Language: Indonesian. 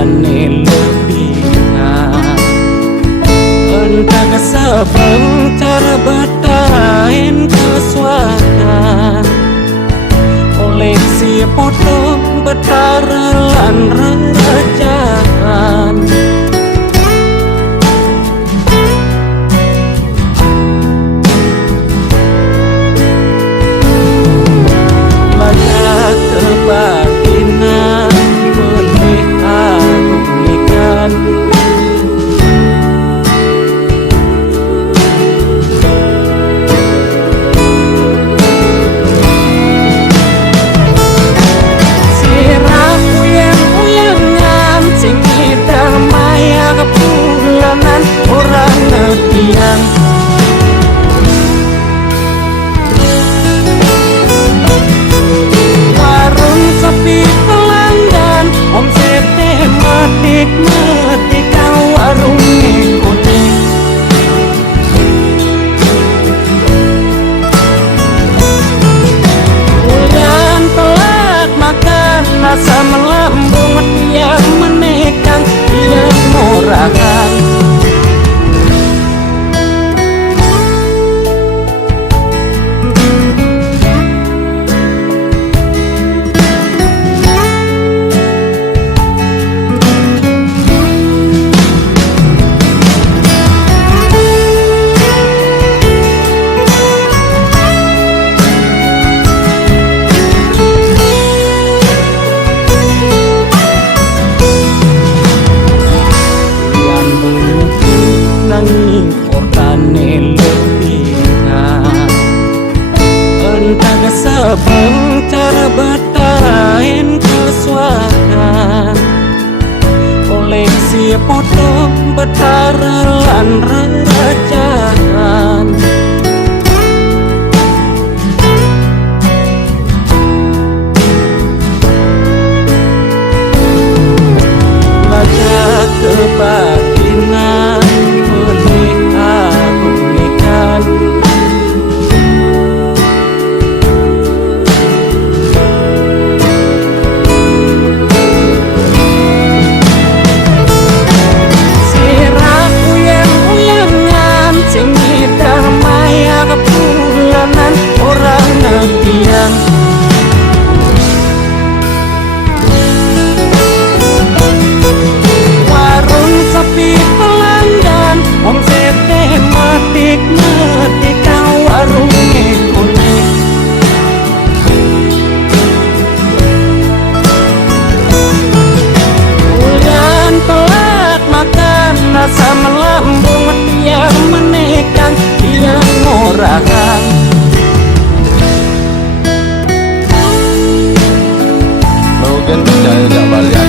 portane lebihan. Entah sebentar bertain kesuatan, koleksi foto betarelan rerajaan. Banyak kebatinan boleh aku belikan, warung sepi pelanggan, omsete metik kau warung kuning. Bulan telat makan, rasa melambung dia menekan, dia murahan. Portane lebihan, entah sebentar bertain kesuatan, koleksi foto betarelan rerajaan. Banyak kebatinan boleh aku belikan, sirah uyang-uyangan sing ngidar maya kebulanan orang negian. Warung sepi pelanggan, omsete metik kau warung kuning. Bulan telat makan, rasa melambung dia menekan, dia murahan. Mungkin tidak balik